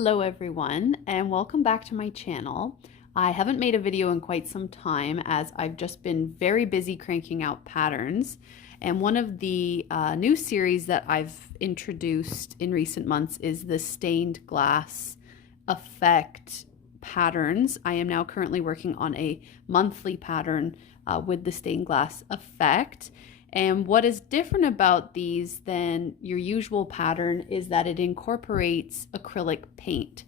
Hello everyone, and welcome back to my channel. I haven't made a video in quite some time as I've just been very busy cranking out patterns. And one of the new series that I've introduced in recent months is the stained glass effect patterns. I am now currently working on a monthly pattern with the stained glass effect. And what is different about these than your usual pattern is that it incorporates acrylic paint.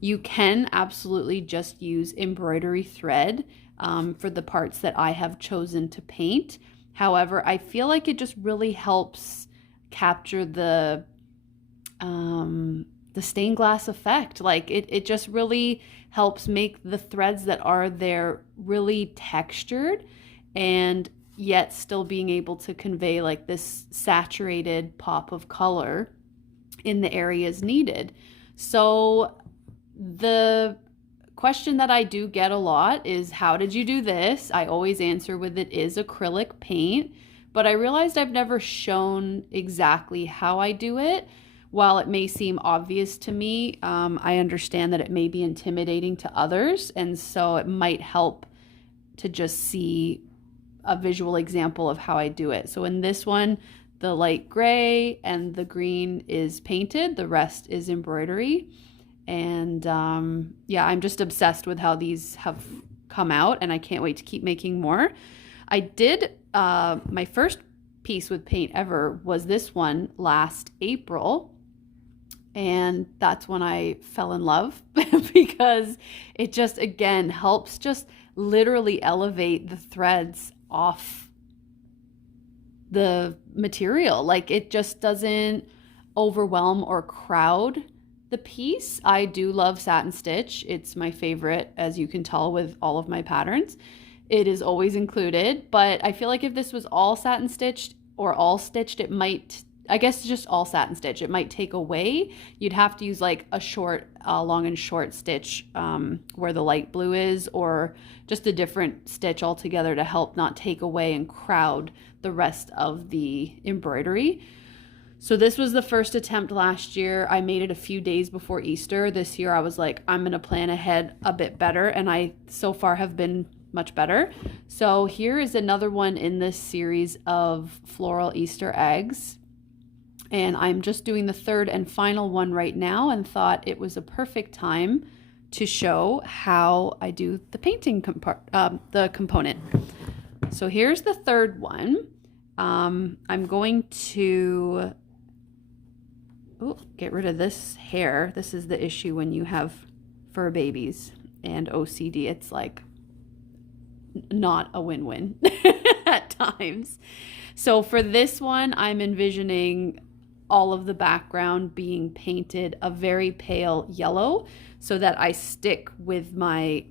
You can absolutely just use embroidery thread for the parts that I have chosen to paint. However, I feel like it just really helps capture the stained glass effect. Like it just really helps make the threads that are there really textured and yet still being able to convey like this saturated pop of color in the areas needed. So the question that I do get a lot is, how did you do this? I always answer with, it is acrylic paint, but I realized I've never shown exactly how I do it. While it may seem obvious to me, I understand that it may be intimidating to others, and so it might help to just see a visual example of how I do it. So in this one, the light gray and the green is painted, the rest is embroidery. And yeah, I'm just obsessed with how these have come out, and I can't wait to keep making more. I did my first piece with paint ever was this one last April, and that's when I fell in love because it just again helps just literally elevate the threads off the material. Like it just doesn't overwhelm or crowd the piece. I do love satin stitch. It's my favorite, as you can tell with all of my patterns. It is always included, but I feel like if this was all satin stitched or all stitched, it might, I guess just all satin stitch, it might take away. You'd have to use like a short, long and short stitch where the light blue is, or just a different stitch altogether to help not take away and crowd the rest of the embroidery. So this was the first attempt last year. I made it a few days before Easter. This year I was like, I'm gonna plan ahead a bit better, and I so far have been much better. So here is another one in this series of floral Easter eggs. And I'm just doing the third and final one right now, and thought it was a perfect time to show how I do the painting component. So here's the third one. I'm going to get rid of this hair. This is the issue when you have fur babies and OCD. It's like not a win-win at times. So for this one, I'm envisioning all of the background being painted a very pale yellow so that I stick with my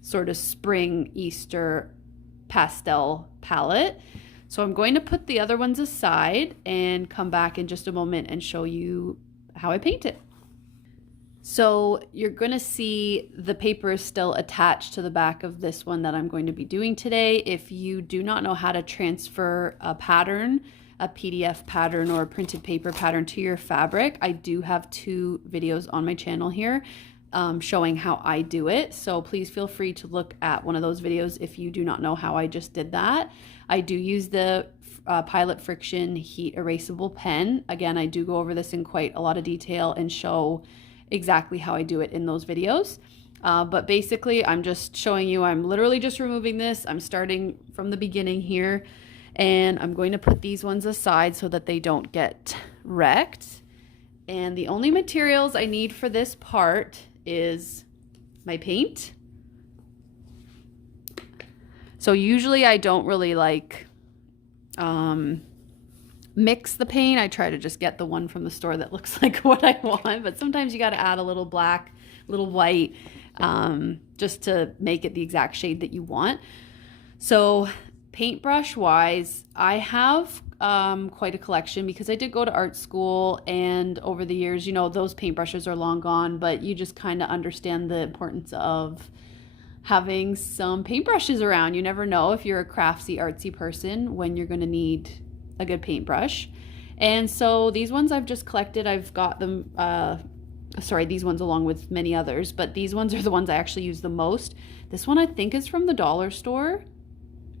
sort of spring Easter pastel palette. So I'm going to put the other ones aside and come back in just a moment and show you how I paint it. So you're going to see the paper is still attached to the back of this one that I'm going to be doing today. If you do not know how to transfer a pattern, a PDF pattern or a printed paper pattern to your fabric, I do have 2 videos on my channel here showing how I do it. So please feel free to look at one of those videos if you do not know how I just did that. I do use the Pilot Friction heat erasable pen. Again, I do go over this in quite a lot of detail and show exactly how I do it in those videos. But basically, I'm just showing you, I'm literally just removing this. I'm starting from the beginning here, and I'm going to put these ones aside so that they don't get wrecked. And the only materials I need for this part is my paint. So usually I don't really like mix the paint. I try to just get the one from the store that looks like what I want, but sometimes you got to add a little black, a little white, just to make it the exact shade that you want. So paintbrush wise, I have quite a collection because I did go to art school, and over the years, you know, those paintbrushes are long gone, but you just kind of understand the importance of having some paintbrushes around. You never know if you're a craftsy, artsy person when you're going to need a good paintbrush. And so these ones I've just collected. I've got them Sorry, these ones along with many others, but these ones are the ones I actually use the most. This one I think is from the dollar store,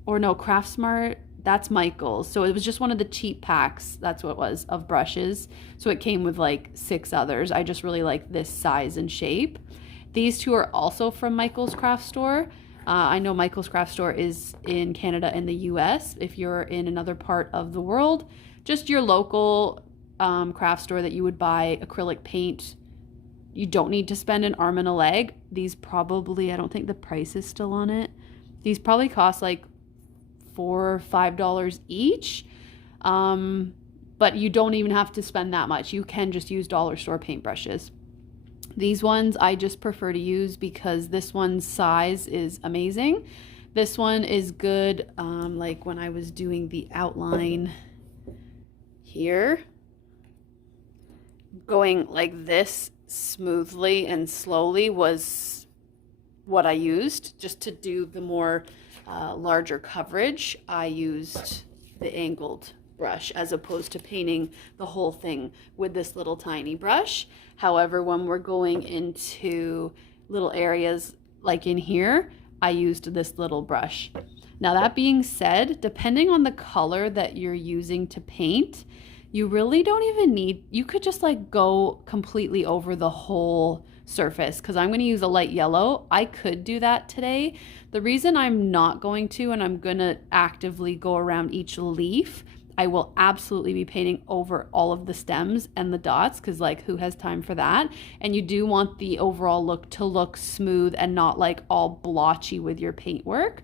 or no, Craft Smart. That's Michael's. So it was just one of the cheap packs. That's what it was, of brushes. So it came with like 6 others. I just really like this size and shape. These two are also from Michael's Craft Store. I know Michael's Craft Store is in Canada and the US. If you're in another part of the world, just your local craft store that you would buy acrylic paint, you don't need to spend an arm and a leg. These probably, I don't think the price is still on it. These probably cost like $4 or $5 each. But you don't even have to spend that much. You can just use dollar store paintbrushes. These ones I just prefer to use because this one's size is amazing. This one is good, like when I was doing the outline here, going like this smoothly and slowly was what I used. Just to do the more larger coverage, I used the angled brush as opposed to painting the whole thing with this little tiny brush. However, when we're going into little areas like in here, I used this little brush. Now that being said, depending on the color that you're using to paint, you really don't even need, you could just like go completely over the whole surface, because I'm going to use a light yellow. I could do that today. The reason I'm not going to, and I'm going to actively go around each leaf, I will absolutely be painting over all of the stems and the dots, because like who has time for that? And you do want the overall look to look smooth and not like all blotchy with your paintwork.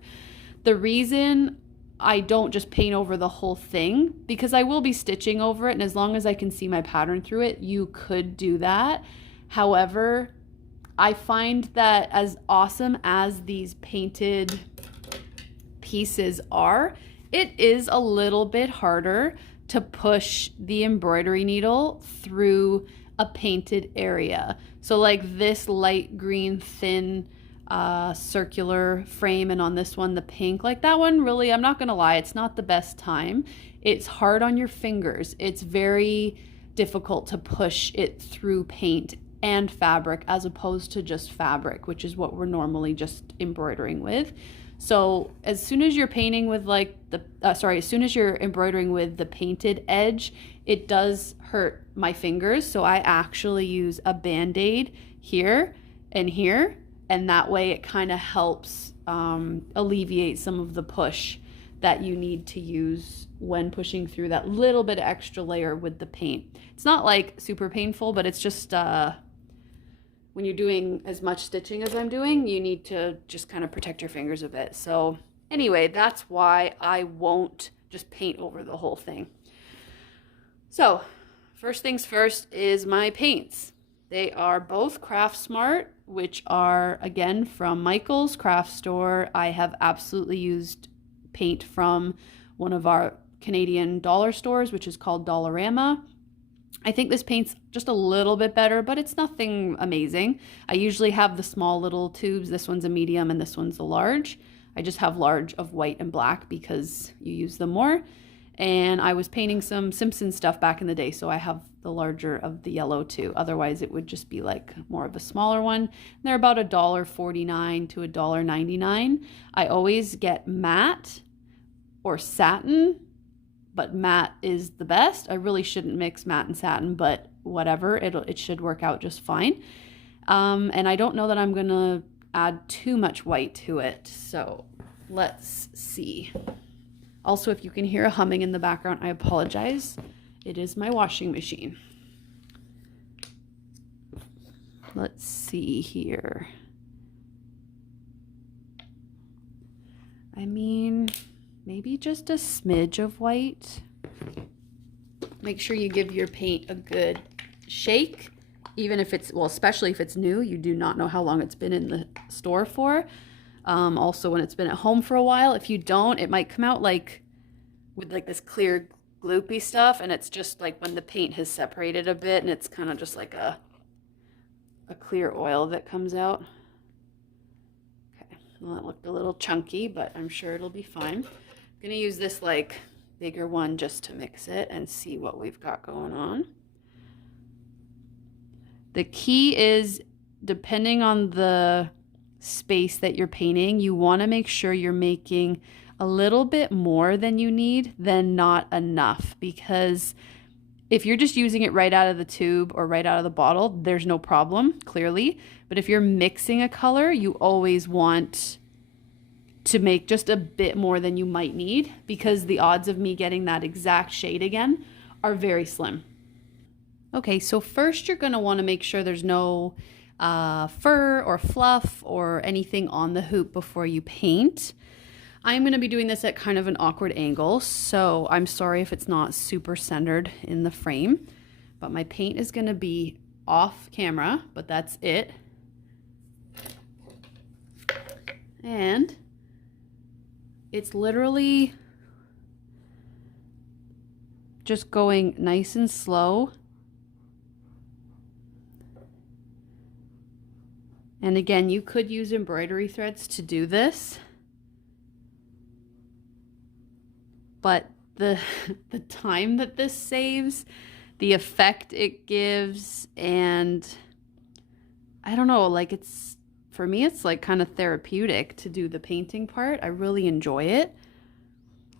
The reason I don't just paint over the whole thing, because I will be stitching over it, and as long as I can see my pattern through it, you could do that. However, I find that as awesome as these painted pieces are, it is a little bit harder to push the embroidery needle through a painted area. So like this light green thin circular frame, and on this one the pink, like that one, really, I'm not gonna lie, it's not the best time. It's hard on your fingers. It's very difficult to push it through paint and fabric as opposed to just fabric, which is what we're normally just embroidering with. So as soon as you're painting with like the as soon as you're embroidering with the painted edge, it does hurt my fingers. So I actually use a band-aid here and here, and that way it kind of helps alleviate some of the push that you need to use when pushing through that little bit of extra layer with the paint. It's not like super painful, but it's just when you're doing as much stitching as I'm doing, you need to just kind of protect your fingers a bit. So anyway, that's why I won't just paint over the whole thing. So first things first is my paints. They are both Craft Smart, which are again from Michael's Craft Store. I have absolutely used paint from one of our Canadian dollar stores, which is called Dollarama. I think this paint's just a little bit better, but it's nothing amazing. I usually have the small little tubes. This one's a medium and this one's a large. I just have large of white and black because you use them more. And I was painting some Simpsons stuff back in the day, so I have the larger of the yellow too. Otherwise, it would just be like more of a smaller one. They're about $1.49 to $1.99. I always get matte or satin, but matte is the best. I really shouldn't mix matte and satin, but whatever, it should work out just fine. And I don't know that I'm gonna add too much white to it, so let's see. Also, if you can hear a humming in the background, I apologize. It is my washing machine. Let's see here. I mean, maybe just a smidge of white. Make sure you give your paint a good shake, even if it's, well, especially if it's new. You do not know how long it's been in the store for. Also, when it's been at home for a while, if you don't, it might come out like with like this clear gloopy stuff, and it's just like when the paint has separated a bit, and it's kind of just like a clear oil that comes out. Okay, well, that looked a little chunky, but I'm sure it'll be fine. I'm gonna use this like bigger one just to mix it and see what we've got going on. The key is, depending on the space that you're painting, you want to make sure you're making a little bit more than you need than not enough, because if you're just using it right out of the tube or right out of the bottle, there's no problem, clearly. But if you're mixing a color, you always want to make just a bit more than you might need, because the odds of me getting that exact shade again are very slim. Okay, so first you're gonna wanna make sure there's no fur or fluff or anything on the hoop before you paint. I'm going to be doing this at kind of an awkward angle, so I'm sorry if it's not super centered in the frame, but my paint is going to be off camera, but that's it. And it's literally just going nice and slow. And again, you could use embroidery threads to do this. But the time that this saves, the effect it gives, and I don't know, like for me, it's like kind of therapeutic to do the painting part. I really enjoy it.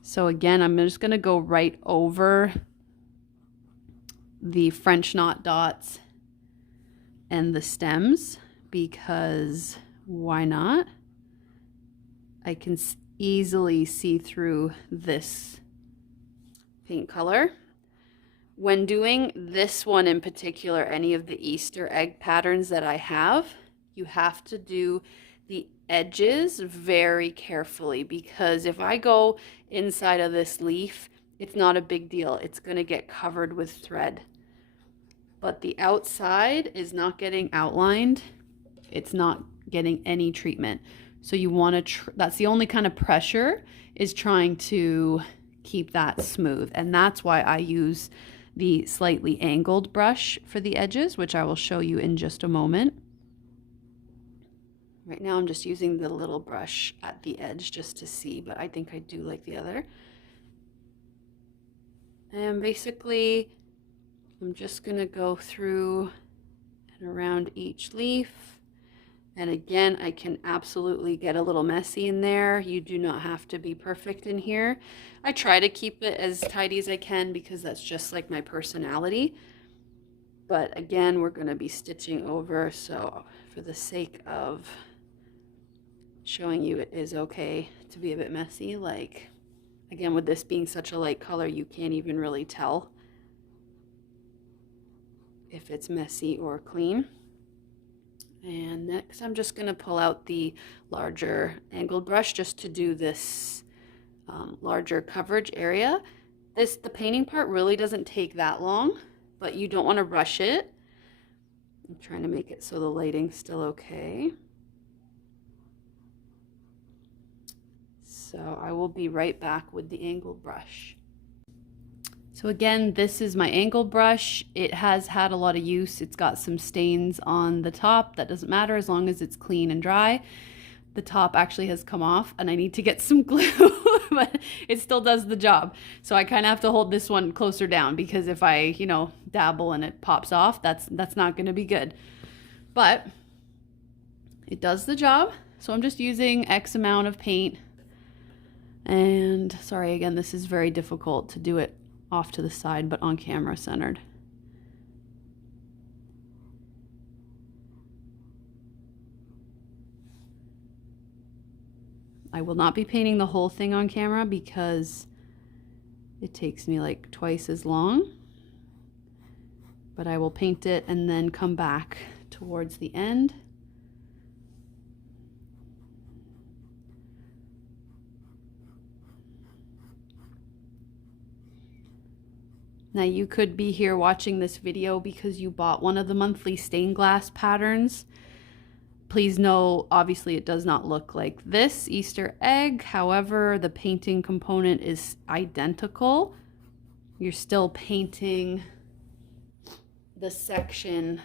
So again, I'm just gonna go right over the French knot dots and the stems, because why not? I can easily see through this paint color. When doing this one in particular, any of the Easter egg patterns that I have, you have to do the edges very carefully, because if I go inside of this leaf, it's not a big deal. It's going to get covered with thread. But the outside is not getting outlined. It's not getting any treatment. So you want to, that's the only kind of pressure, is trying to keep that smooth. And that's why I use the slightly angled brush for the edges, which I will show you in just a moment. Right now I'm just using the little brush at the edge just to see, but I think I do like the other. And basically, I'm just gonna go through and around each leaf. And again, I can absolutely get a little messy in there. You do not have to be perfect in here. I try to keep it as tidy as I can, because that's just like my personality. But again, we're going to be stitching over, so for the sake of showing you it is okay to be a bit messy, like, again, with this being such a light color, you can't even really tell if it's messy or clean. And next I'm just going to pull out the larger angled brush just to do this larger coverage area. The painting part really doesn't take that long, but you don't want to rush it. I'm trying to make it so the lighting's still okay. So I will be right back with the angled brush. So again, this is my angled brush. It has had a lot of use. It's got some stains on the top. That doesn't matter as long as it's clean and dry. The top actually has come off and I need to get some glue, but it still does the job. So I kind of have to hold this one closer down, because if I, dabble and it pops off, that's not going to be good. But it does the job. So I'm just using X amount of paint. And sorry, again, this is very difficult to do it off to the side, but on camera centered. I will not be painting the whole thing on camera because it takes me like twice as long, but I will paint it and then come back towards the end. Now you could be here watching this video because you bought one of the monthly stained glass patterns. Please know, obviously it does not look like this Easter egg. However, the painting component is identical. You're still painting the section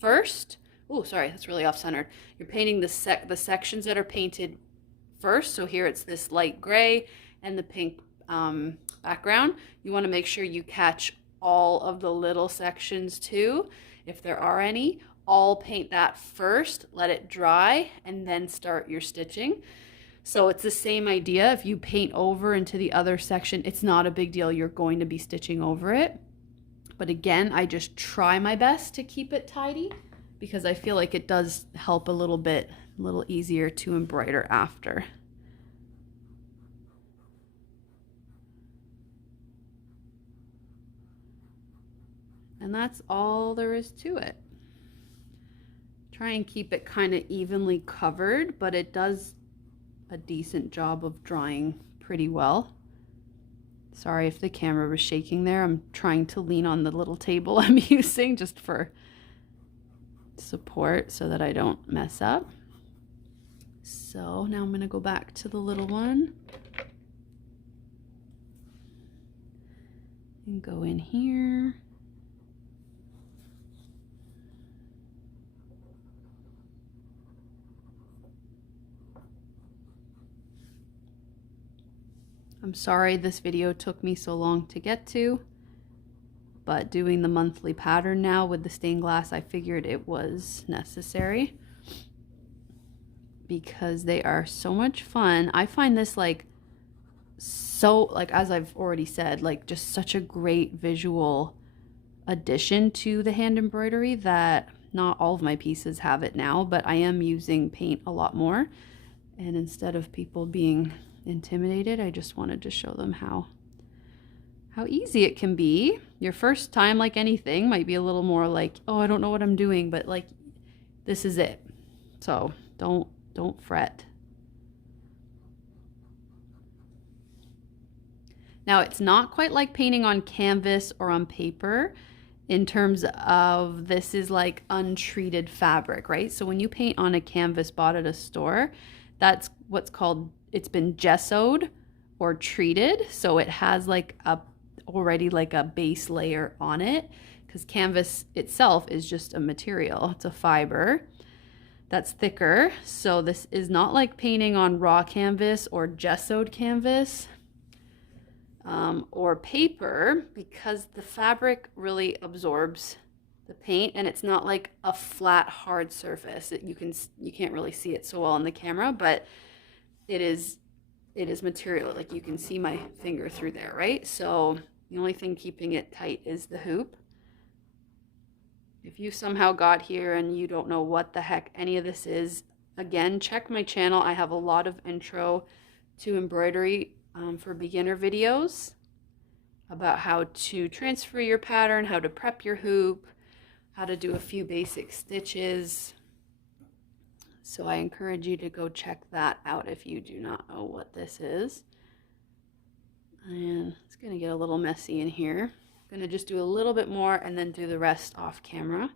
first. Oh, sorry, that's really off-centered. You're painting the sections that are painted first. So here it's this light gray and the pink background. You want to make sure you catch all of the little sections too, if there are any. I'll paint that first, let it dry, and then start your stitching. So it's the same idea. If you paint over into the other section, it's not a big deal. You're going to be stitching over it. But again, I just try my best to keep it tidy because I feel like it does help a little bit, a little easier to embroider after. And that's all there is to it. Try and keep it kind of evenly covered, but it does a decent job of drying pretty well. Sorry if the camera was shaking there. I'm trying to lean on the little table I'm using just for support so that I don't mess up. So now I'm going to go back to the little one and go in here. I'm sorry this video took me so long to get to, but doing the monthly pattern now with the stained glass, I figured it was necessary because they are so much fun. I find this like so, like as I've already said, like just such a great visual addition to the hand embroidery that not all of my pieces have it now, but I am using paint a lot more. And instead of people being intimidated, I just wanted to show them how easy it can be. Your first time, like anything, might be a little more like, oh, I don't know what I'm doing, but like this is it. So don't fret. Now it's not quite like painting on canvas or on paper in terms of this is like untreated fabric, right? So when you paint on a canvas bought at a store, that's what's called, it's been gessoed or treated, so it has like a already like a base layer on it, because canvas itself is just a material. It's a fiber that's thicker. So this is not like painting on raw canvas or gessoed canvas or paper, because the fabric really absorbs the paint, and it's not like a flat hard surface. You can't really see it so well on the camera, but it is material. Like you can see my finger through there, right? So the only thing keeping it tight is the hoop. If you somehow got here and you don't know what the heck any of this is, again, check my channel. I have a lot of intro to embroidery for beginner videos about how to transfer your pattern, how to prep your hoop, how to do a few basic stitches. So I encourage you to go check that out if you do not know what this is. And it's going to get a little messy in here. I'm going to just do a little bit more and then do the rest off camera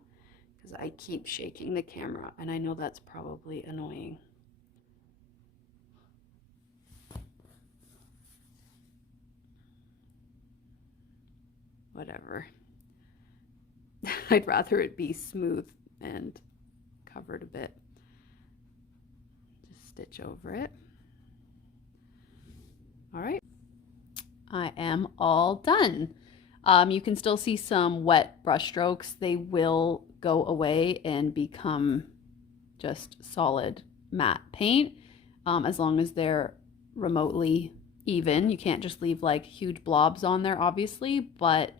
because I keep shaking the camera and I know that's probably annoying. Whatever. I'd rather it be smooth and covered a bit. Stitch over it. All right, I am all done. You can still see some wet brush strokes. They will go away and become just solid matte paint as long as they're remotely even. You can't just leave like huge blobs on there, obviously, but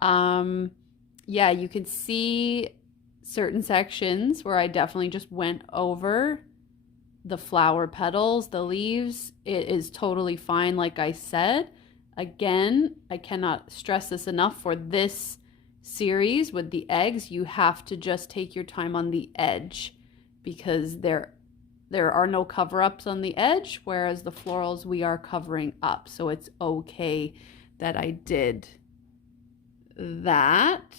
yeah, you can see certain sections where I definitely just went over the flower petals, the leaves. It is totally fine, like I said. Again, I cannot stress this enough. For this series with the eggs, you have to just take your time on the edge because there are no cover-ups on the edge, whereas the florals we are covering up. So it's okay that I did that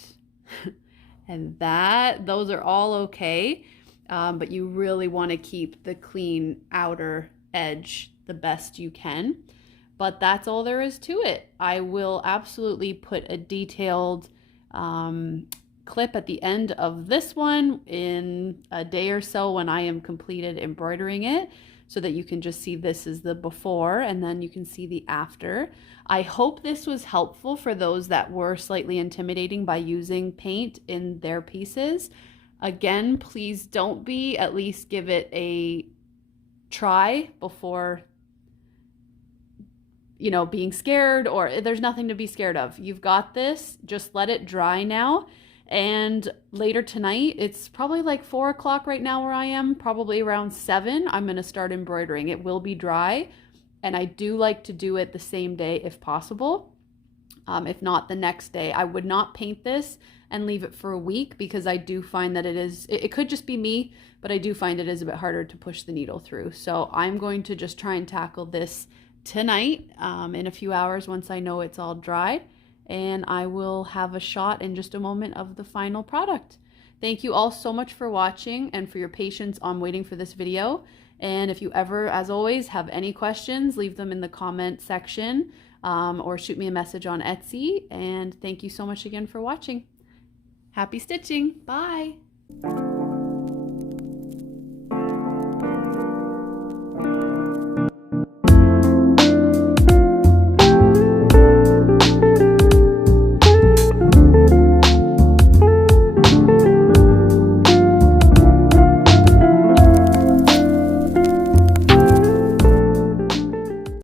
and that. Those are all okay. But you really want to keep the clean outer edge the best you can. But that's all there is to it. I will absolutely put a detailed clip at the end of this one in a day or so when I am completed embroidering it. so that you can just see this is the before and then you can see the after. I hope this was helpful for those that were slightly intimidating by using paint in their pieces. Again, please don't be, at least give it a try before, you know, being scared, or there's nothing to be scared of. You've got this, just let it dry now. And later tonight, it's probably like 4 o'clock right now where I am, probably around 7, I'm going to start embroidering. It will be dry, and I do like to do it the same day if possible. If not the next day. I would not paint this and leave it for a week, because I do find that it could just be me, but I do find it is a bit harder to push the needle through. So I'm going to just try and tackle this tonight in a few hours once I know it's all dried. And I will have a shot in just a moment of the final product. Thank you all so much for watching and for your patience on waiting for this video. And if you ever, as always, have any questions, leave them in the comment section or shoot me a message on Etsy. And thank you so much again for watching. Happy stitching. Bye.